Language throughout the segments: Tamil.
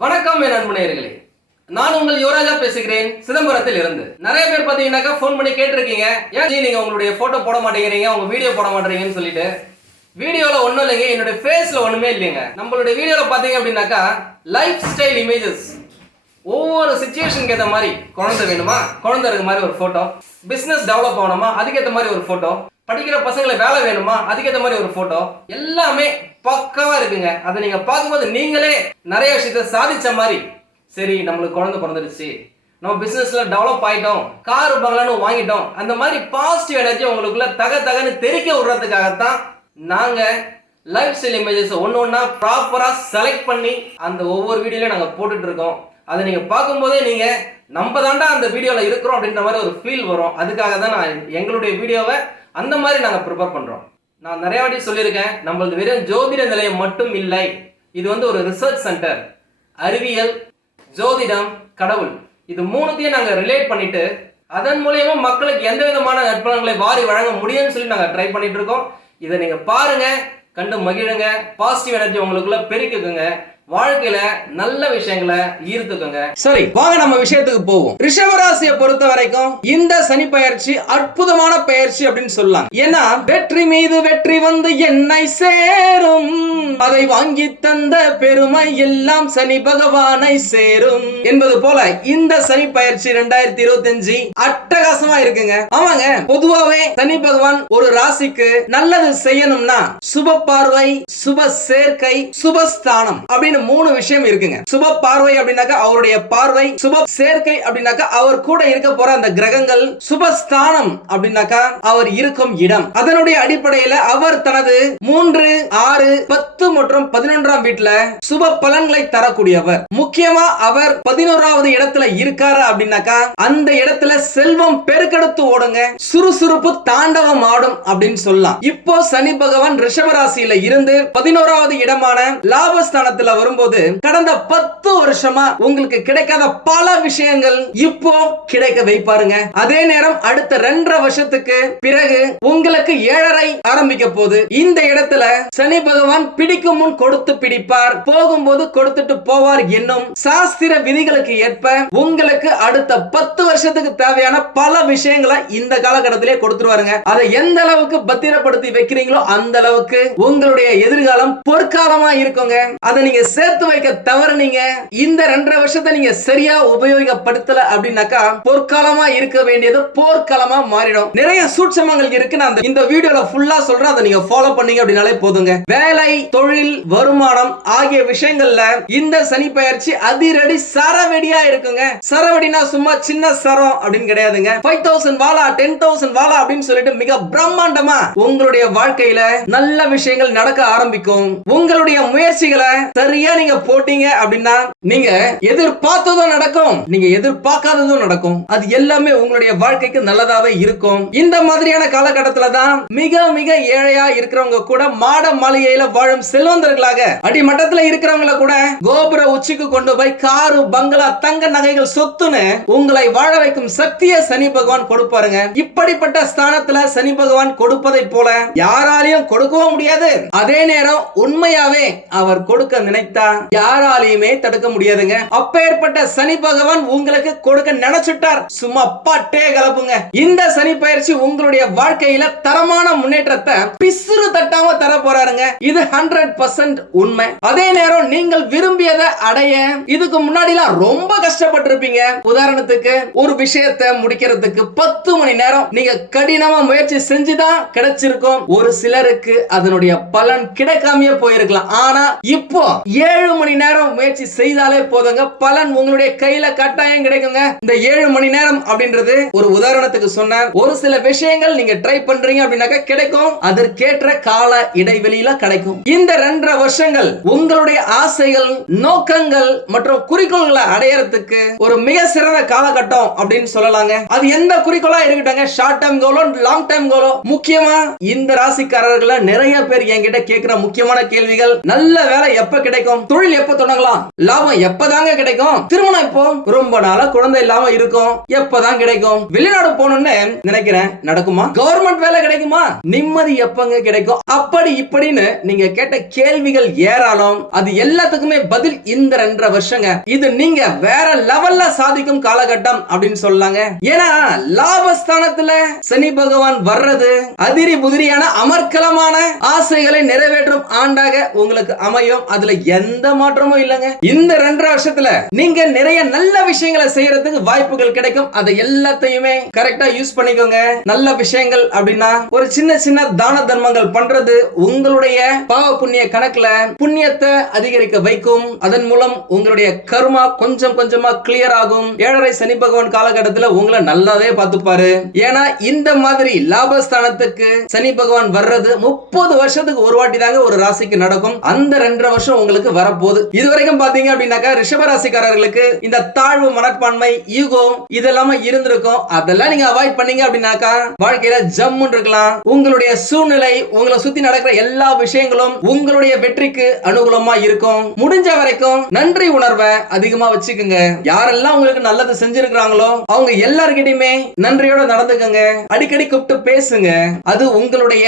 வணக்கம் என் அன்பு நேயர்களே, நான் உங்கள் யுவராஜா பேசுகிறேன் சிதம்பரத்தில் இருந்து. நிறைய பேர் பாத்தீங்கன்னாக்கா ஃபோன் பண்ணி கேட்டிருக்கீங்க, ஏன் நீங்க உங்களுடைய போட்டோ போட மாட்டேங்கிறீங்க, உங்க வீடியோ போட மாட்டேங்கிறீங்கன்னு சொல்லிட்டு. வீடியோல ஒண்ணும் இல்லைங்க, என்னுடைய ஃபேஸ்ல ஒண்ணுமே இல்லைங்க. நம்மளுடைய வீடியோல பாத்தீங்க அப்படின்னாக்கா லைஃப் ஸ்டைல் இமேஜஸ், ஒவ்வொரு சிச்சுவேஷனுக்கு ஏற்ற மாதிரி, குழந்தை வேணுமா குழந்தை இருக்க மாதிரி ஒரு போட்டோ, பிசினஸ் டெவலப் ஆகணுமா அதுக்கேற்ற மாதிரி ஒரு போட்டோ, படிக்கிற பசங்களை வேலை வேணுமா அதுக்கேற்ற மாதிரி ஒரு போட்டோ, எல்லாமே பக்காவா இருக்குங்க. அதை நீங்க பார்க்கும்போது நீங்களே நிறைய விஷயத்த சாதிச்ச மாதிரி, சரி நம்மளுக்கு குழந்தை பிறந்துடுச்சு, நம்ம பிசினஸ்ல டெவலப் ஆயிட்டோம், கார் பங்களான்னு வாங்கிட்டோம், அந்த மாதிரி பாசிட்டிவ் எனர்ஜி உங்களுக்குள்ள தகன்னு தெரிக்க விடுறதுக்காகத்தான் நாங்க லைஃப் ஸ்டைல் இமேஜஸ் ஒன்று ஒன்றா ப்ராப்பரா செலக்ட் பண்ணி அந்த ஒவ்வொரு வீடியோலையும் நாங்கள் போட்டுட்டு இருக்கோம். அதை நீங்க பார்க்கும்போதே நீங்க நம்ம தாண்டா அந்த வீடியோல இருக்கிறோம் அப்படின்ற மாதிரி ஒரு ஃபீல் வரும். அதுக்காக தான் நான் எங்களுடைய வீடியோவை அந்த மாதிரி நாங்கள் ப்ரிப்பேர் பண்றோம். நான் நிறைய வாட்டி சொல்லியிருக்கேன், நம்மளது வெறும் ஜோதிட நிலையம் மட்டும் இல்லை, இது வந்து ஒரு ரிசர்ச் சென்டர். அறிவியல், ஜோதிடம், கடவுள், இது மூணுத்தையும் நாங்கள் ரிலேட் பண்ணிட்டு அதன் மூலியமா மக்களுக்கு எந்த விதமான நற்பலன்களை வாரி வழங்க முடியும்னு சொல்லி நாங்கள் ட்ரை பண்ணிட்டு இருக்கோம். இதை நீங்க பாருங்க, கண்டு மகிழுங்க, பாசிட்டிவ் எனர்ஜி உங்களுக்குள்ள பெருக்குங்க, வாழ்க்கையில நல்ல விஷயங்களை ஈர்த்துக்குங்க. சரி, வாங்க நம்ம விஷயத்துக்கு போவோம். ரிஷபராசியை பொறுத்த வரைக்கும் இந்த சனி பயிற்சி அற்புதமான பயிற்சி அப்படின்னு சொல்லலாம். ஏன்னா வெற்றி மீது வெற்றி வந்து என்னை சேரும், அதை வாங்கி தந்த பெருமை எல்லாம் சனி பகவானை சேரும் என்பது போல இந்த சனி பயிற்சி 2025 அட்டகாசமா இருக்குங்க. ஆமாங்க, பொதுவாவே சனி பகவான் ஒரு ராசிக்கு நல்லது செய்யணும்னா சுப பார்வை, சுப சேர்க்கை, சுபஸ்தானம் அப்படின்னு மூணு விஷயம் இருக்குங்க. சுப பார்வை அப்படின்னாக்கா அவருடைய பார்வை, சுப சேர்க்கை அப்படின்னாக்கா அவர் கூட இருக்க போற அந்த கிரகங்கள், சுபஸ்தானம் அப்படின்னாக்கா அவர் இருக்கும் இடம். அதனுடைய அடிப்படையில அவர் தனது 3, 6, 10 மற்றும் 11ஆம் வீட்டுல சுப பலன்களை தரக்கூடியவர். முக்கியமா அவர் 11வது இடத்துல இருக்காரு அப்படின்னாக்கா அந்த இடத்துல செல்வம் பெருக்கெடுத்து ஓடுங்க, சுறுசுறுப்பு தாண்டவம் ஆடும் அப்படின்னு சொல்லலாம். இப்போ சனி பகவான் ரிஷபராசியில இருந்து 11வது இடமான லாபஸ்தானத்துல வரும்போது கடந்த 10 வருஷமா உங்களுக்கு கிடைக்காத பல விஷயங்கள் இப்போ கிடைக்க வைப்பாருங்க. அதே நேரம் அடுத்த 2.5 வருஷத்துக்கு பிறகு உங்களுக்கு 7.5 ஆரம்பிக்க போது. இந்த இடத்துல சனி பகவான் பிடிக்கும் முன் கொடுத்து பிடிப்பார், போகும்போது கொடுத்துட்டு போவார் என்னும் சாஸ்திர விதிகளுக்கு ஏற்ப உங்களுக்கு அடுத்த 10 வருஷத்துக்கு தேவையான பல விஷயங்களை இந்த காலகட்டத்திலே கொடுத்துருவாருங்க. அதை எந்த அளவுக்கு பத்திரப்படுத்தி வைக்கிறீங்களோ அந்த அளவுக்கு உங்களுடைய எதிர்காலம் பொற்காலமா இருக்குங்க. அதை நீங்க சேர்த்து வைக்க தவறுனீங்க, இந்த 2.5 வருஷத்தை நீங்க சரியா உபயோகப்படுத்தல அப்படின்னாக்கா பொற்காலமா இருக்க வேண்டியது போர்க்காலமா மாறிடும். நிறைய சூட்சமங்கள் இருக்கு, நான் இந்த வீடியோல ஃபுல்லா சொல்றேன், அதை நீங்க ஃபாலோ பண்ணீங்க அப்படினாலே போதுங்க. வேலை, தொழில், வருமானம் ஆகிய விஷயங்கள்ல இந்த சனி பயிற்சி அதிரடி சரவெடியா இருக்குங்க. சரவெடினா சும்மா சின்ன சரம் அப்படின்னு கிடையாதுங்க. 5000 வாலா 10,000 வாலா அப்படின்னு சொல்லிட்டு மிக பிரம்மாண்டமா உங்களுடைய வாழ்க்கையில நல்ல விஷயங்கள் நடக்க ஆரம்பிக்கும். உங்களுடைய முயற்சிகளை சரியா நீங்க போட்டீங்க அப்படின்னா நீங்க எதிர்பார்த்ததும் நடக்கும், நீங்க எதிர்பார்க்காததும் நடக்கும். அது எல்லாமே உங்களுடைய வாழ்க்கைக்கு நல்லதாவே இருக்கும். இந்த மாதிரியான காலகட்டத்துல தான் மிக மிக ஏழையா இருக்கிறவங்க கூட மாட மாளிகையில வாழும் செல்வந்தர்களாக, அடிமட்டத்துல இருக்கிறவங்கள கூட கோபுர உச்சிக்கு கொண்டு போய் காரு, பங்களா, தங்க நகைகள், சொத்துன்னு உங்களை வாழ வைக்கும் சக்தியை சனி பகவான் கொடுப்பாருங்க. இப்படிப்பட்ட ஸ்தானத்துல சனி பகவான் கொடுப்பதை போல யாராலையும் கொடுக்கவும் முடியாது. அதே நேரம் உண்மையாவே அவர் கொடுக்க நினைத்தா யாராலையுமே தடுக்க முடியாதுங்க. அப்பேற்பட்ட சனி பகவான் உங்களுக்கு கொடுக்க நினைச்சிட்டார், சும்மா பட்டே கலப்புங்க. இந்த சனி பயிற்சி உங்களுடைய வாழ்க்கையில தரமான முன்னேற்றத்தை பிசுறு தட்டாம தர போறாருங்க. இது 100% உண்மை. அதே நேரம் நீங்கள் விரும்பியதை அடைய இதுக்கு முன்னாடி ரொம்ப கஷ்டப்பட்டிருப்பீங்க. உதாரணத்துக்கு ஒரு விஷயத்தை முடிக்கிறதுக்கு 10 மணி நேரம் நீங்க கடினமா முயற்சி செஞ்சுதான் கிடைச்சிருக்கும். ஒரு சிலருக்கு அதனுடைய பலன் கிடைக்காமயே போயிருக்கலாம். ஆனா இப்போ 7 மணி நேரம் முயற்சி செய்தாலே போதுங்க, பலன் உங்களுடைய கையில கட்டாயம் கிடைக்குங்க. இந்த 7 மணி நேரம் அப்படின்றது ஒரு உதாரணத்துக்கு சொன்ன ஒரு சில விஷயங்கள் நீங்க ட்ரை பண்றீங்க அப்படின்னாக்க கிடைக்கும், அதற்கேற்ற கால இடைவெளியில கிடைக்கும். இந்த 2.5 வருஷங்கள் உங்களுடைய ஆசைகள், நோக்கங்கள் மற்றும் குறிக்கோள்களை அடையறதுக்கு ஒரு மிக சிறந்த காலகட்டம் அப்படின்னு சொல்லலாங்க. அது எந்த குறிக்கோளா இருக்கட்டும், ஷார்ட் டைம் கோலோ லாங் டைம் கோலோ. முக்கியமா இந்த ராசிக்காரர்கள் நிறைய பேர் என்கிட்ட கேட்கிற முக்கியமான கேள்விகள், நல்ல வேலை எப்ப கிடைக்கும் கிடைக்கும்? தொழில் எப்ப தொடங்கலாம்? லாபம் எப்பதாங்க கிடைக்கும்? திருமணம் இப்போ ரொம்ப நாளா குழந்தை இல்லாம இருக்கும், எப்பதான் கிடைக்கும்? வெளிநாடு போகணும்னு நினைக்கிறேன், நடக்குமா? கவர்மெண்ட் வேலை கிடைக்குமா? நிம்மதி எப்பங்க கிடைக்கும்? அப்படி இப்படின்னு நீங்க கேட்ட கேள்விகள் ஏராளம். அது எல்லாத்துக்குமே பதில் இந்த 2.5 வருஷங்க. இது நீங்க வேற லெவல்ல சாதிக்கும் காலகட்டம் அப்படின்னு சொல்லலாங்க. ஏன்னா லாபஸ்தானத்துல சனி பகவான் வர்றது அதிரி புதிரியான அமர்க்கலமான ஆசைகளை நிறைவேற்றும் ஆண்டாக உங்களுக்கு அமையும். அதுல எந்த மாற்றமும் இல்லைங்க. இந்த 2.5 வருஷத்துல நீங்க நிறைய நல்ல விஷயங்களை செய்யறதுக்கு வாய்ப்புகள் கிடைக்கும். அதை எல்லாத்தையுமே கரெக்டா யூஸ் பண்ணிக்கோங்க. நல்ல விஷயங்கள் அப்படின்னா ஒரு சின்ன சின்ன தான தர்மங்கள் பண்றது உங்களுடைய பாவ புண்ணிய கணக்குல புண்ணியத்தை அதிகரிக்க வைக்கும். அதன் மூலம் உங்களுடைய கர்மா கொஞ்சம் கொஞ்சமா கிளியர் ஆகும். 7.5 சனி பகவான் காலகட்டத்தில் உங்களை நல்லாவே பார்த்துப்பாரு. ஏன்னா இந்த மாதிரி லாபஸ்தானத்துக்கு சனி பகவான் வர்றது 30 வருஷத்துக்கு ஒரு வாட்டி தாங்க ஒரு ராசிக்கு நடக்கும். அந்த 2.5 வருஷம் உங்களுக்கு வரப்போகுது. இதுவரைக்கும் பாத்தீங்க அப்படின்னாக்கா ரிஷப ராசிக்காரர்களுக்கு இந்த தாழ்வு மனப்பான்மை, ஈகோ இதெல்லாம் இருந்திருக்கும். அதெல்லாம் நீங்க அவாய்ட் பண்ணீங்க அப்படின்னாக்கா வாழ்க்கையில ஜம்முன்னு இருக்கலாம். உங்களுடைய சூழ்நிலை, உங்களை சுத்தி நடக்கிற எல்லா விஷயங்களும் உங்களுடைய வெற்றிக்கு அனுகூலமா இருக்கும். முடிஞ்ச வரைக்கும் நன்றி உணர்வை அதிகமா வச்சுக்கோங்க. யாரெல்லாம் உங்களுக்கு நல்லது செஞ்சிருக்காங்களோ அவங்க எல்லார்கிட்டயுமே நன்றியோட நடந்துக்கங்க. அடிக்கடி கூப்பிட்டு பேசுங்க. அது உங்களுடைய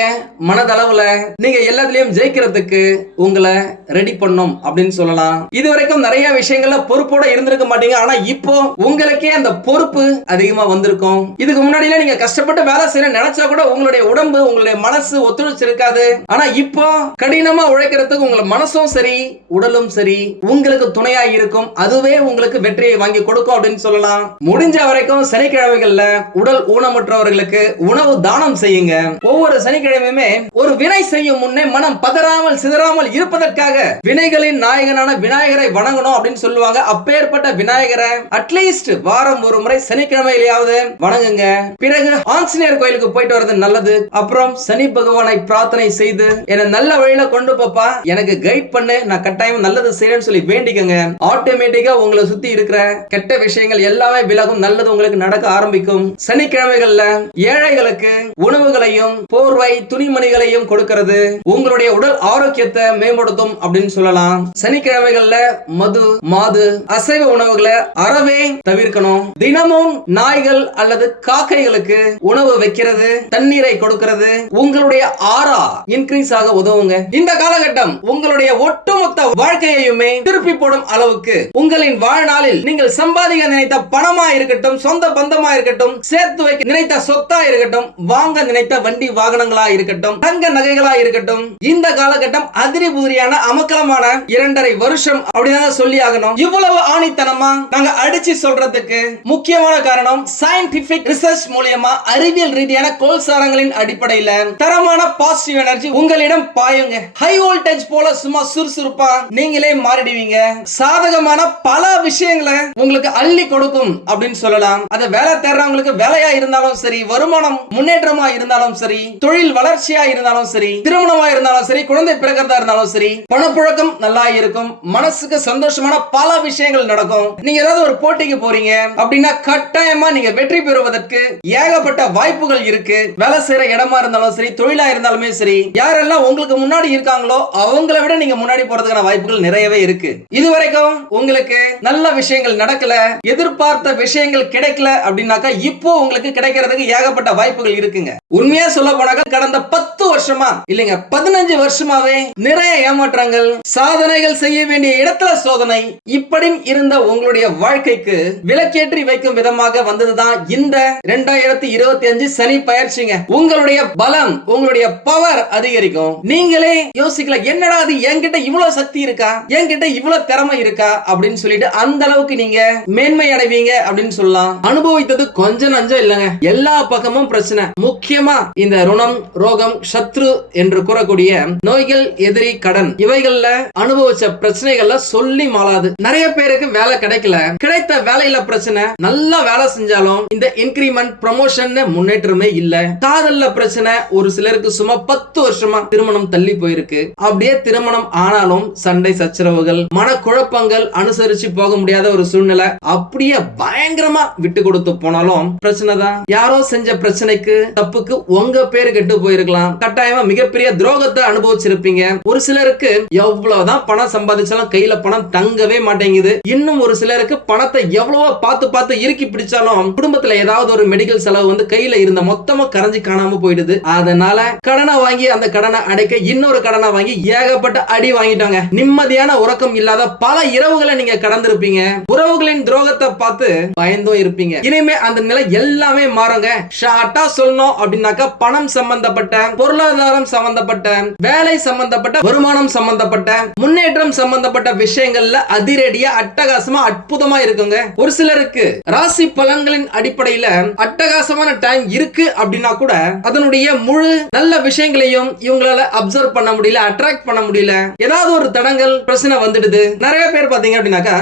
மனதளவுல நீங்க எல்லாத்துலயும் ஜெயிக்கிறதுக்கு உங்களை ரெடி பண்ணும் அப்படின்னு சொல்லலாம். இதுவரைக்கும் நிறைய விஷயங்கள்ல பொறுப்போட இருந்திருக்க மாட்டீங்க. ஆனா இப்போ உங்களுக்கே அந்த பொறுப்பு அதிகமா வந்திருக்கும். இதுக்கு முன்னாடியில நீங்க கஷ்டப்பட்டு வேலை செய்ய நினைச்சா கூட உங்களுடைய உடம்பு, உங்களுடைய மனசு ஒத்துழைச்சிருக்காது. ஆனா இப்போ கடினமா உழைக்கிறதுக்கு உங்க மனசும் சரி உடலும் சரி உங்களுக்கு துணையா இருக்கும். அதுவே உங்களுக்கு வெற்றியை வாங்கி கொடுக்கும் அப்படின்னு சொல்லலாம். முடிஞ்ச வரைக்கும் சனிக்கிழமைகள்ல உடல் ஊனமுற்றவர்களுக்கு உணவு தானம் செய்யுங்க. ஒவ்வொரு சனிக்கிழமையுமே ஒரு வினை செய்யும் முன்னே மனம் பதறாமல் சிதறாமல் இருப்பதற்காக வினைகளின் நாயகனான விநாயகரை வணங்கணும் அப்படின்னு சொல்லுவாங்க. அப்பேற்பட்ட விநாயகரை அட்லீஸ்ட் வாரம் ஒரு முறை சனிக்கிழமையிலாவது வணங்குங்க. பிறகு ஆஞ்சநேயர் கோயிலுக்கு போயிட்டு வரது நல்லது. அப்புறம் சனி பகவானை பிரார்த்தனை செய்து என்ன நல்ல வழியில கொண்டு போப்பா, எனக்கு கைட் பண்ணு, நான் கட்டாயம் நல்லது செய்யணும்னு சொல்லி வேண்டிக்கங்க. ஆட்டோமேட்டிக்கா உங்களை சுத்தி இருக்கிற கெட்ட விஷயங்கள் எல்லாமே விலகும். நல்லது உங்களுக்கு நடக்க ஆரம்பிக்கும். சனிக்கிழமைகள்ல ஏழைகளுக்கு உணவுகளையும் போர்வை துணிமணிகளையும் கொடுக்கிறது உங்களுடைய உடல் ஆரோக்கியத்தை மேம்படுத்தும் அப்படின்னு சொல்லலாம். சனிக்கிழமைகள்ல மது மாது அசைவ உணவுகளை அறவே தவிர்க்கணும். தினமும் நாய்கள் அல்லது காக்கைகளுக்கு உணவு வைக்கிறது, தண்ணீரை கொடுக்கிறது உங்களுடைய ஆரா இன்க்ரீஸ் ஆக உதவுங்க. இந்த காலகட்டம் உங்களுடைய ஒட்டுமொத்த வாழ்க்கையுமே திருப்பி போடும் அளவுக்கு உங்களின் வாழ்நாளில் நீங்கள் சம்பாதிக்க நினைத்த பணமா இருக்கட்டும், சொந்த பந்தமா இருக்கட்டும், சேர்த்து வைக்க நினைத்த சொத்தா இருக்கட்டும், வாங்க நினைத்த வண்டி வாகனங்களா இருக்கட்டும், தங்க நகைகளா இருக்கட்டும், இந்த காலகட்டம் அதிரி புதிரியான அமக்கலமான 2.5 வருஷம் அப்படிதான் சொல்லி ஆகணும். இவ்வளவு ஆணித்தனமா நாங்க அடிச்சு சொல்றதுக்கு முக்கியமான காரணம் சயின்டிபிக் ரிசர்ச் மூலமா அறிவியல் ரீதியான கோல்சாரங்களின் அடிப்படையில் தரமான பாசிட்டிவ் எனர்ஜி உங்களிடம் பாயுங்க. ஹை வோல்டேஜ் போல சும்மா சுறுசுறுப்பா நீங்களே மாறிடுவீங்க. சாதகமான பல விஷயங்களை உங்களுக்கு அள்ளி கொடுக்கும் அப்படின்னு சொல்லலாம். அது வேலை தேடுறவங்களுக்கு வேலையா இருந்தாலும் சரி, வருமானம் முன்னேற்றமா இருந்தாலும் சரி, தொழில் வளர்ச்சியா இருந்தாலும் சரி, திருமணமா இருந்தாலும் சரி, குழந்தை பிறக்கிறதா இருந்தாலும் சரி, பணப்புழக்கம் நல்லா இருக்கும். மனசுக்கு சந்தோஷமான பல விஷயங்கள் நடக்கும். நீங்க ஏதாவது ஒரு போட்டிக்கு போறீங்க அப்படின்னா கட்டாயமா நீங்க வெற்றி பெறுவதற்கு ஏகப்பட்ட வாய்ப்புகள் இருக்கு. வேலை செய்யற இடமா இருந்தாலும் சரி, தொழிலா இருந்தாலுமே சரி, யாரெல்லாம் உங்களுக்கு முன்னாடி இருக்காங்களோ அவங்களை விட நீங்க முன்னாடி போறதுக்கான வாய்ப்புகள் நிறையவே இருக்கு. இதுவரைக்கும் உங்களுக்கு நல்ல விஷயங்கள் நடக்கல, எதிர்பார்த்த விஷயங்கள் கிடைக்கல அப்படின்னாக்கா இப்போ உங்களுக்கு கிடைக்கிறதுக்கு ஏகப்பட்ட வாய்ப்புகள் இருக்குங்க. உண்மையா சொல்ல போனாக்க கடந்த 10 வருஷமா இல்லைங்க 15 வருஷமாவே நிறைய ஏமாற்றங்கள், சாதனைகள் செய்ய வேண்டிய இடத்துல சோதனை, இப்படி இருந்த உங்களுடைய வாழ்க்கைக்கு விலக்கேற்றி வைக்கும் விதமாக வந்ததுதான் இந்த 2025 சனி பயிற்சிங்க. உங்களுடைய பலம், உங்களுடைய பவர் அதிகரிக்கும். நீங்களே யோசிக்கல, என்னடா அது என்கிட்ட இவ்வளவு சக்தி இருக்கா, என்கிட்ட இவ்வளவு திறமை இருக்கா அப்படின்னு சொல்லிட்டு அந்த அளவுக்கு நீங்க மேன்மை அடைவீங்க அப்படின்னு சொல்லலாம். அனுபவித்தது கொஞ்சம் நஞ்சம் இல்லைங்க, எல்லா பக்கமும் பிரச்சனை. முக்கியமா இந்த ருணம், ரோகம், சத்ரு என்று கூறக்கூடிய நோய்கள், எதிரி, கடன், இவைகள்ல அனுபவிச்ச பிரச்சனைகள்ல சொல்லி மாளாது. நிறைய பேருக்கு வேலை கிடைக்கல, கிடைத்த வேலையில பிரச்சனை, நல்லா வேலை செஞ்சாலும் இந்த இன்கிரிமெண்ட் ப்ரமோஷன் முன்னேற்றமே இல்ல. காதல்ல பிரச்சனை, ஒரு சிலருக்கு சும்மா 10 வருஷமா திருமணம் தள்ளி போயிருக்கு. அப்படியே திருமணம் ஆனாலும் சண்டை சச்சரவுகள், மனக்குழப்பங்கள், அனுசரிச்சு போக முடியாத ஒரு சூழ்நிலை, அப்படியே பயங்கரமா விட்டு கொடுத்து போனாலும் பிரச்சனை தான். யாரோ செஞ்ச பிரச்சனைக்கு, தப்புக்கு அளவுக்கு உங்க பேரு கெட்டு போயிருக்கலாம். கட்டாயமா மிகப்பெரிய துரோகத்தை அனுபவிச்சிருப்பீங்க. ஒரு சிலருக்கு எவ்வளவுதான் பணம் சம்பாதிச்சாலும் கையில பணம் தங்கவே மாட்டேங்குது. இன்னும் ஒரு சிலருக்கு பணத்தை எவ்வளவோ பார்த்து இறுக்கி பிடிச்சாலும் குடும்பத்துல ஏதாவது ஒரு மெடிக்கல் செலவு வந்து கையில இருந்த மொத்தமா கரைஞ்சி காணாம போயிடுது. அதனால கடனை வாங்கி அந்த கடனை அடைக்க இன்னொரு கடனை வாங்கி ஏகப்பட்ட அடி வாங்கிட்டாங்க. நிம்மதியான உறக்கம் இல்லாத பல இரவுகளை நீங்க கடந்திருப்பீங்க. உறவுகளின் துரோகத்தை பார்த்து பயந்தும் இருப்பீங்க. இனிமே அந்த நிலை எல்லாமே மாறுங்க. ஷார்ட்டா சொல்லணும் அப்படின்னாக்கா பணம் சம்பந்தப்பட்ட, பொருளாதாரம் சம்பந்தப்பட்ட, வேலை சம்பந்தப்பட்ட, வருமானம் சம்பந்தப்பட்ட, முன்னேற்றம் சம்பந்தப்பட்ட விஷயங்கள்ல அதிரடியா அட்டகாசமா அற்புதமா இருக்குங்க. ஒரு சிலருக்கு ராசி பலன்களின் அடிப்படையில அட்டகாசமான டைம் இருக்கு அப்படின்னா கூட அதனுடைய முழு நல்ல விஷயங்களையும் இவங்களால அப்சர்வ் பண்ண முடியல, அட்ராக்ட் பண்ண முடியல. ஏதாவது ஒரு தடங்கள் பிரச்சனை வந்துடுது. நிறைய பேர் பாத்தீங்க அப்படின்னாக்கா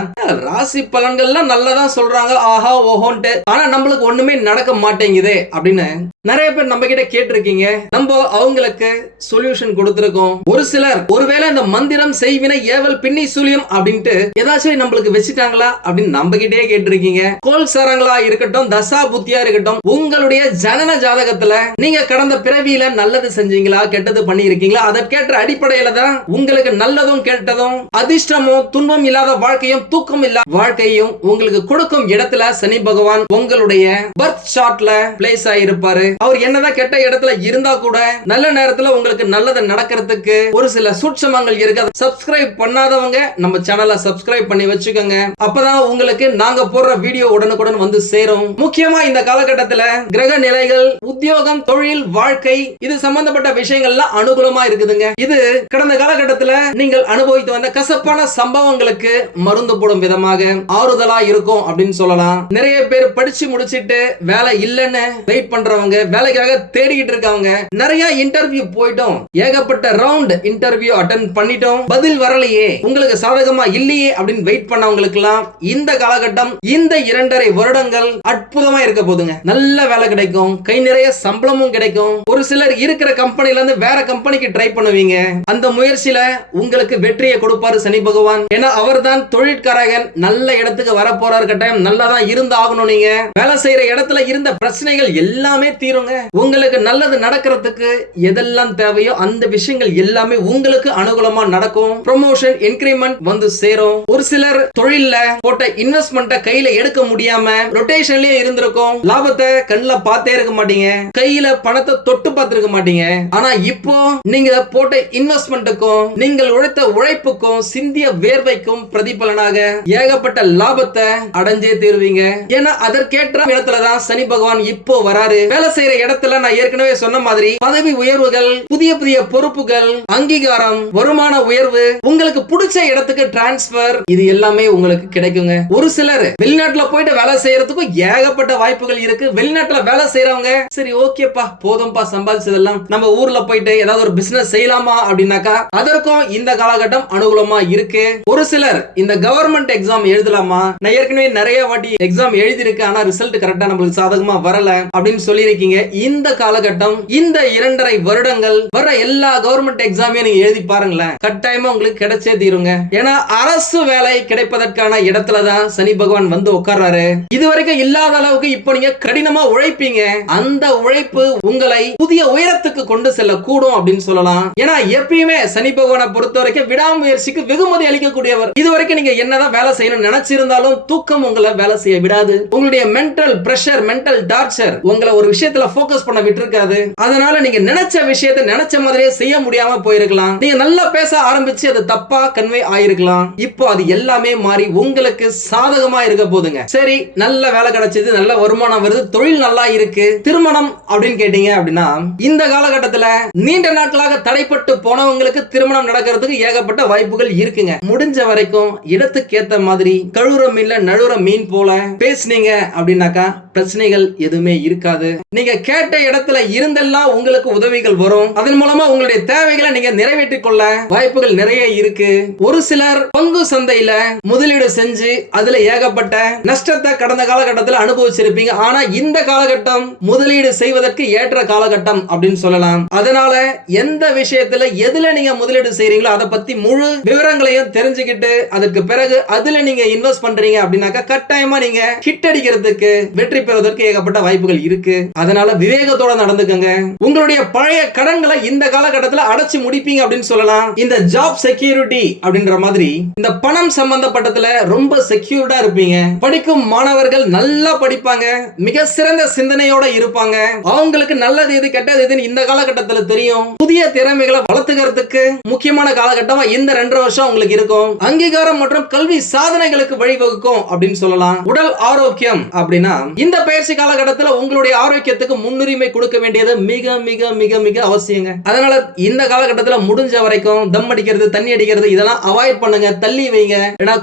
ராசி பலன்கள்லாம் நல்லதான் சொல்றாங்க, ஆஹா ஓஹோன்ட்டு, ஆனா நம்மளுக்கு ஒண்ணுமே நடக்க மாட்டேங்குது அப்படின்னு நிறைய பேர் நம்ம கிட்ட கேட்டிருக்கீங்க. நம்ம அவங்களுக்கு சொல்யூஷன் கொடுத்திருக்கோம். ஒரு சிலர் ஒருவேளை இந்த மந்திரம் செய்வினை ஏவல் பின்னி சூலியம் அப்படின்ட்டு ஏதாச்சும் நம்மளுக்கு வச்சுட்டாங்களா அப்படின்னு நம்ம கிட்டே கேட்டிருக்கீங்க. கோல் சாரங்களா இருக்கட்டும், தசா புத்தியா இருக்கட்டும், உங்களுடைய ஜனன ஜாதகத்துல நீங்க கடந்த பிறவியில நல்லது செஞ்சீங்களா, கெட்டது பண்ணி இருக்கீங்களா, அதை கேட்ட அடிப்படையில தான் உங்களுக்கு நல்லதும் கெட்டதும், அதிர்ஷ்டமும் துன்பம் இல்லாத வாழ்க்கையும் தூக்கம் இல்லாத வாழ்க்கையும் உங்களுக்கு கொடுக்கும் இடத்துல சனி பகவான் உங்களுடைய பர்த் சார்ட்ல பிளேஸ் ஆயிருப்பாரு. அவர் என்னதான் கெட்ட இடத்துல இருந்தா கூட நல்ல நேரத்துல உங்களுக்கு நல்லது நடக்கிறதுக்கு ஒரு சில சூட்சமங்கள் இருக்கு. சப்ஸ்கிரைப் பண்ணாதவங்க நம்ம சேனலை சப்ஸ்கிரைப் பண்ணி வச்சுக்கோங்க. அப்பதான் உங்களுக்கு நாங்க போடுற வீடியோ உடனுக்குடன் வந்து சேரும். முக்கியமா இந்த காலகட்டத்துல கிரக நிலைகள், உத்தியோகம், தொழில், வாழ்க்கை இது சம்பந்தப்பட்ட விஷயங்கள்லாம் அனுகூலமா இருக்குதுங்க. இது கடந்த காலகட்டத்துல நீங்கள் அனுபவித்து வந்த கசப்பான சம்பவங்களுக்கு மருந்து போடும் விதமாக ஆறுதலா இருக்கும் அப்படின்னு சொல்லலாம். நிறைய பேர் படிச்சு முடிச்சிட்டு வேலை இல்லைன்னு வெயிட் பண்றவங்க, வேலைக்காக தேடிக்கிட்டு இருக்காங்க. நிறைய இன்டர்வியூ போயிட்டோம், ஏகப்பட்ட ரவுண்ட் இன்டர்வியூ அட்டெண்ட் பண்ணிட்டோம், பதில் வரலையே, உங்களுக்கு சாதகமா இல்லையே அப்படின்னு வெயிட் பண்ணவங்களுக்கு எல்லாம் இந்த காலகட்டம், இந்த 2.5 வருடங்கள் அற்புதமா இருக்க போதுங்க. நல்ல வேலை கிடைக்கும், கை நிறைய சம்பளமும் கிடைக்கும். ஒரு சிலர் இருக்கிற கம்பெனில இருந்து வேற கம்பெனிக்கு ட்ரை பண்ணுவீங்க. அந்த முயற்சியில உங்களுக்கு வெற்றியை கொடுப்பாரு சனி பகவான். ஏன்னா அவர் தான் தொழிற்காரகன். நல்ல இடத்துக்கு வர போறாரு. கட்டாயம் நல்லா தான் இருந்து ஆகணும். நீங்க வேலை செய்யற இடத்துல இருந்த பிரச்சனைகள் எல்லாமே தீருங்க. உங்களுக்கு நல்லது நடக்கிறதுக்கு எதெல்லாம் தேவையோ அந்த விஷயங்கள் எல்லாமே உங்களுக்கு அனுகூலமா நடக்கும். ப்ரமோஷன், இன்கிரிமெண்ட் வந்து சேரும். ஒரு சிலர் தொழில்ல போட்ட இன்வெஸ்ட்மெண்ட்டை கையில எடுக்க முடியாம ரொட்டேஷன்லயே இருந்திருக்கும். லாபத்தை கண்ணுல பார்த்தே இருக்க மாட்டீங்க, கையில பணத்தை தொட்டு பார்த்திருக்க மாட்டீங்க. ஆனா இப்போ நீங்க போட்ட இன்வெஸ்ட்மெண்ட்டுக்கும் நீங்கள் உழைத்த உழைப்புக்கும் சிந்திய வேர்வைக்கும் பிரதிபலனாக ஏகப்பட்ட லாபத்தை அடைஞ்சே தீருவீங்க. ஏன்னா அதற்கேற்ற இடத்துலதான் சனி பகவான் இப்போ வராரு. வேலை செய்யற இடத்துல நான் ஏற்கனவே சொன்ன மாதிரி பதவி உயர்வுகள், புதிய புதிய பொறுப்புகள், அங்கீகாரம், வருமான உயர்வு, உங்களுக்கு பிடிச்ச இடத்துக்கு டிரான்ஸ்பர், இது எல்லாமே உங்களுக்கு கிடைக்குங்க. ஒரு சிலர் வெளிநாட்டுல போயிட்டு வேலை செய்யறதுக்கும் ஏகப்பட்ட வாய்ப்புகள் இருக்கு. வெளிநாட்டுல வேலை செய்யறவங்க சரி ஓகேப்பா போதும்பா சம்பாதிச்சதெல்லாம் நம்ம ஊர்ல போயிட்டு ஏதாவது ஒரு பிசினஸ் செய்யலாமா அப்படின்னாக்கா அதற்கும் இந்த காலகட்டம் அனுகூலமா இருக்கு. ஒரு சிலர் இந்த கவர்மெண்ட் எக்ஸாம் எழுதலாமா, நான் ஏற்கனவே நிறைய வாட்டி எக்ஸாம் எழுதி இருக்கு, ஆனா ரிசல்ட் கரெக்டா நம்மளுக்கு சாதகமா வரல அப்படின்னு சொல்லியிருக்கீங்க. இந்த காலகட்டம், இந்த 2.5 வருடங்கள் வர எல்லா கவர்மெண்ட் எக்ஸாமையும் நீங்க எழுதி பாருங்களேன், கட்டாயமா உங்களுக்கு கிடைச்சே தீருங்க. ஏன்னா அரசு வேலை கிடைப்பதற்கான இடத்துலதான் சனி பகவான் வந்து உட்கார்றாரு. இதுவரைக்கும் இல்லாத அளவுக்கு இப்போ நீங்க கடினமா உழைப்பீங்க. அந்த உழைப்பு உங்களை புதிய உயரத்துக்கு கொண்டு செல்ல கூடும் அப்படின்னு சொல்லலாம். ஏன்னா எப்பயுமே சனி பகவானை பொறுத்த வரைக்கும் விடாமுயற்சிக்கு வெகுமதி அளிக்கக்கூடியவர். இதுவரைக்கும் நீங்க என்னதான் வேலை செய்யணும் நினைச்சிருந்தாலும் தூக்கம் உங்களை வேலை செய்ய விடாது. உங்களுடைய மென்டல் பிரஷர், மென்டல் டார்ச்சர் உங்களை ஒரு விஷயத்துல போக்கஸ் பண்ண விட்டுருக்காது. அதனால நீங்க நினைச்ச விஷயத்தை நினைச்ச மாதிரியே செய்ய முடியாம போயிருக்கலாம். நீங்க நல்லா பேச ஆரம்பிச்சு அது தப்பா கன்வே ஆயிருக்கலாம். இப்போ அது எல்லாமே மாறி உங்களுக்கு சாதகமா இருக்க போதுங்க. சரி, நல்ல வேலை கிடைச்சது, நல்ல வருமானம் வருது, தொழில் நல்லா இருக்கு, திருமணம் அப்படின்னு கேட்டீங்க அப்படின்னா இந்த காலகட்டத்துல நீண்ட நாட்களாக தடைப்பட்டு போனவங்களுக்கு திருமணம் நடக்கிறதுக்கு ஏகப்பட்ட வாய்ப்புகள் இருக்குங்க. முடிஞ்ச வரைக்கும் இடத்துக்கு ஏத்த மாதிரி கழுவுற மீன்ல நழுவுற மீன் போல பேசுனீங்க அப்படின்னாக்கா பிரச்சனைகள் எதுவுமே இருக்காது. நீங்க கேட்ட இடத்துல இருந்தெல்லாம் உங்களுக்கு உதவிகள் வரும். அதன் மூலமா உங்களுடைய தேவைகளை நீங்க நிறைவேற்றிக் கொள்ள வாய்ப்புகள் நிறைய இருக்கு. ஒரு சிலர் பங்கு சந்தையில முதலீடு செஞ்சு அதுல ஏகப்பட்ட நஷ்டத்தை கடந்த காலகட்டத்தில் அனுபவிச்சிருப்பீங்க. ஆனா இந்த காலகட்டம் முதலீடு செய்வதற்கு ஏற்ற காலகட்டம் அப்படின்னு சொல்லலாம். அதனால எந்த விஷயத்துல எதுல நீங்க முதலீடு செய்றீங்களோ அதை பத்தி முழு விவரங்களையும் தெரிஞ்சுக்கிட்டு அதுக்கு பிறகு அதுல நீங்க இன்வெஸ்ட் பண்றீங்க அப்படின்னாக்கா கட்டாயமா நீங்க ஹிட் அடிக்கிறதுக்கு, வெற்றி பெறுவதற்கு ஏகப்பட்ட வாய்ப்புகள் இருக்கு. அதனால விவேகத்தோட நடந்துக்கங்க. உங்களுடைய பழைய கடன்களை இந்த காலகட்டத்தில் அடைச்சு முடிப்பீங்க அப்படின்னு சொல்லலாம். இந்த ஜாப் செக்யூரிட்டி அப்படின்ற மாதிரி இந்த பணம் சம்பந்தப்பட்டதுல ரொம்ப செக்யூர்டா இருப்பீங்க. படிக்கும் மாணவர்கள் நல்லா படிப்பாங்க, மிக சிறந்த சிந்தனையோட இருப்பாங்க. அவங்களுக்கு நல்லது எது கெட்டது எதுன்னு இந்த காலகட்டத்தில் தெரியும். புதிய திறமைகளை வளர்த்துக்கிறதுக்கு முக்கியமான காலகட்டமா இந்த 2.5 வருஷம் உங்களுக்கு இருக்கும். அங்கீகாரம் மற்றும் கல்வி சாதனைகளுக்கு வழிவகுக்கும் அப்படின்னு சொல்லலாம். உடல் ஆரோக்கியம் அப்படின்னா இந்த பயிற்சி காலகட்டத்தில் உங்களுடைய ஆரோக்கியத்துக்கு முன்னுரிமை கொடுக்க வேண்டியது மிக மிக மிக மிக அவசியங்க. அதனால இந்த காலகட்டத்தில் முடிஞ்ச வரைக்கும் தம் அடிக்கிறது, தண்ணி அடிக்கிறது இதெல்லாம் அவாய்ட் பண்ணுங்க, தள்ளி வைங்க,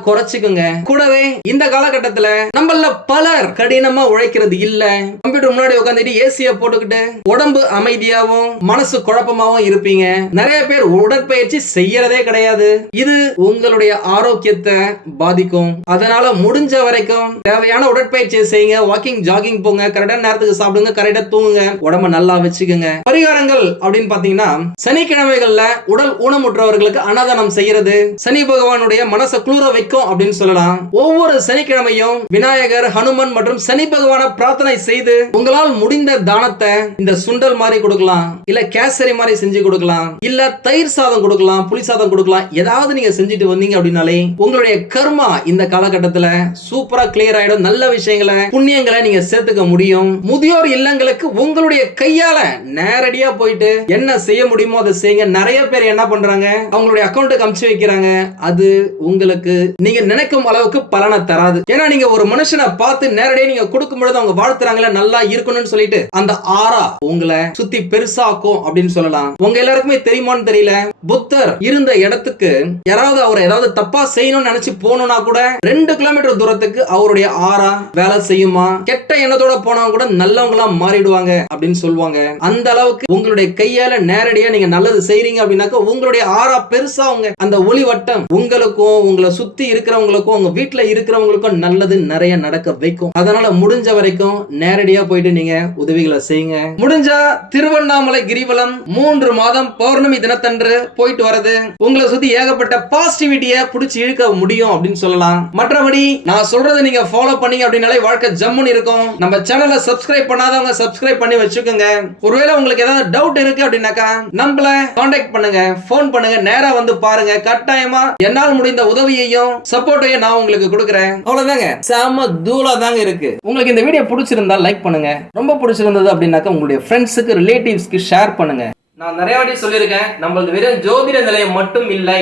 குறைச்சிக்குங்க. கூடவே இந்த காலகட்டத்தில் நம்மள பலர் கடினமா உழைக்கிறது இல்ல. கம்ப்யூட்டர் முன்னாடி உட்கார்ந்துட்டு ஏசிய போட்டுக்கிட்டு உடம்பு அமைதியாவும் மனசு குழப்பமாவும் இருப்பீங்க. நிறைய பேர் உடற்பயிற்சி செய்யறதே கிடையாது. இது உங்களுடைய ஆரோக்கியத்தை பாதிக்கும். அதனால முடிஞ்ச வரைக்கும் தேவையான உடற்பயிற்சியை செய்யுங்க. வாக்கிங், ஜாகிங் போங்க, கரெக்டான நேரத்துக்கு சாப்பிடுங்க, கரெக்டா தூங்குங்க, உடம்ப நல்லா வச்சுக்கோங்க. பரிகாரங்கள் அப்படின்னு பாத்தீங்கன்னா சனிக்கிழமைகள்ல உடல் ஊனமுற்றவர்களுக்கு அன்னதானம் செய்யறது சனி பகவானுடைய மனசை குளிர வைக்கும் அப்படின்னு சொல்லலாம். ஒவ்வொரு சனிக்கிழமையும் விநாயகர், ஹனுமன் மற்றும் சனி பகவான பிரார்த்தனை செய்து உங்களால் முடிந்த தானத்தை இந்த சுண்டல் மாதிரி கொடுக்கலாம், இல்ல கேசரி மாதிரி செஞ்சு கொடுக்கலாம், இல்ல தயிர் சாதம் கொடுக்கலாம், புளி சாதம் கொடுக்கலாம். ஏதாவது நீங்க செஞ்சுட்டு வந்தீங்க அப்படின்னாலே உங்களுடைய கர்மா இந்த காலகட்டத்துல சூப்பரா கிளியர் ஆயிடும். நல்ல விஷயங்களை, புண்ணியங்களை நீங்க சேர்த்துக்க முடியும். முதியோர் இல்லங்களுக்கு உங்களுடைய கையால நேரடியா போயிட்டு என்ன செய்ய முடியுமோ அதை செய்யுங்க. நிறைய பேர் என்ன பண்றாங்க, அவங்களுடைய அக்கௌண்ட்டுக்கு அனுப்பிச்சு வைக்கிறாங்க. அது உங்களுக்கு நீங்க நினைக்கும் அளவுக்கு பலனை தராது. ஏன்னா நீங்க ஒரு மனுஷனை பார்த்து நேரடியா நீங்க கொடுக்கும் பொழுது அவங்க வாழ்த்துறாங்களே நல்லா இருக்கணும்னு சொல்லிட்டு அந்த ஆரா உங்களை சுத்தி பெருசாக்கும் அப்படின்னு சொல்லலாம். உங்க எல்லாருக்குமே தெரியுமான்னு தெரியல, புத்தர் இருந்த இடத்துக்கு யாராவது அவரை ஏதாவது தப்பா செய்யணும்னு நினைச்சு போகணும்னா கூட 2 கிலோமீட்டர் தூரத்துக்கு அவருடைய ஆரா வேலை செய்யுமா. கெட்ட எண்ணத்தோட போனவங்க கூட நல்லவங்களா மாறிடுவாங்க அப்படின்னு சொல்லுவாங்க. அந்த அளவுக்கு உங்களுடைய கையால நேரடியா நீங்க நல்லது செய்றீங்க அப்படின்னாக்க உங்களுடைய ஆரா பெருசாவுங்க. அந்த ஒளி வட்டம் உங்களுக்கும் உங்களை சுத்தி இருக்கிறவங்களுக்கும் உங்க வீட்டுல இருக்கிறவங்களுக்கும் நல்லது நிறைய நடக்க வைக்கும். அதனால முடிஞ்ச வரைக்கும் நேரடியா போயிட்டு நீங்க உதவிகளை செய்யுங்க. முடிஞ்சா திருவண்ணாமலை கிரிவலம் 3 மாதம் பௌர்ணமி தினத்தன்று போயிட்டு வரது உங்களை சுத்தி ஏகப்பட்ட பாசிட்டிவிட்டியை புடிச்சு இழுக்க முடியும் அப்படின்னு சொல்லலாம். மற்றபடி நான் சொல்றதை நீங்க ஃபாலோ பண்ணீங்க அப்படின்னாலே வாழ்க்கை ஜம்முன்னு இருக்கும். நம்ம சேனலை சப்ஸ்கிரைப் பண்ணாதவங்க சப்ஸ்கிரைப் பண்ணி வச்சுக்கோங்க. ஒருவேளை உங்களுக்கு ஏதாவது டவுட் இருக்கு அப்படின்னாக்கா நம்மள கான்டாக்ட் பண்ணுங்க, போன் பண்ணுங்க, நேரா வந்து பாருங்க. கட்டாயமா என்னால் முடிந்த உதவியையும் சப்போர்ட்டையும் நான் உங்களுக்கு கொடுக்குறேன். அவ்வளவுதாங்க, செம தூளா தாங்க இருக்கு. உங்களுக்கு இந்த வீடியோ பிடிச்சிருந்தா லைக் பண்ணுங்க. ரொம்ப பிடிச்சிருந்தது அப்படின்னாக்கா உங்களுடைய ஃப்ரெண்ட்ஸுக்கு, ரிலேட்டிவ்ஸ்க்கு ஷேர் பண்ணுங்க. நான் நிறைய வாட்டி சொல்லியிருக்கேன், நம்மளது வெறும் ஜோதிட நிலையம் மட்டும் இல்லை,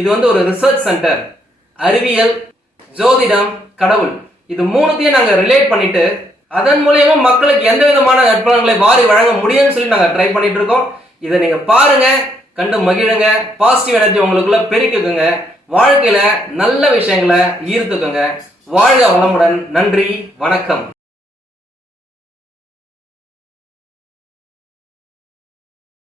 இது ஒரு ரிசர்ச் சென்டர். அறிவியல், ஜோதிடம், கடவுள் இது 3த்தையும் நாங்க ரிலேட் பண்ணிட்டு அதன் மூலியமா மக்களுக்கு எந்த விதமான நற்பலன்களை வாரி வழங்க முடியும்னு சொல்லி நாங்க ட்ரை பண்ணிட்டு இருக்கோம். இதை நீங்க பாருங்க, கண்டு மகிழுங்க, பாசிட்டிவ் எனர்ஜி உங்களுக்குள்ள பெருக்குங்க, வாழ்க்கையில நல்ல விஷயங்களை ஈர்த்துக்குங்க. வாழ்க வளமுடன். நன்றி, வணக்கம்.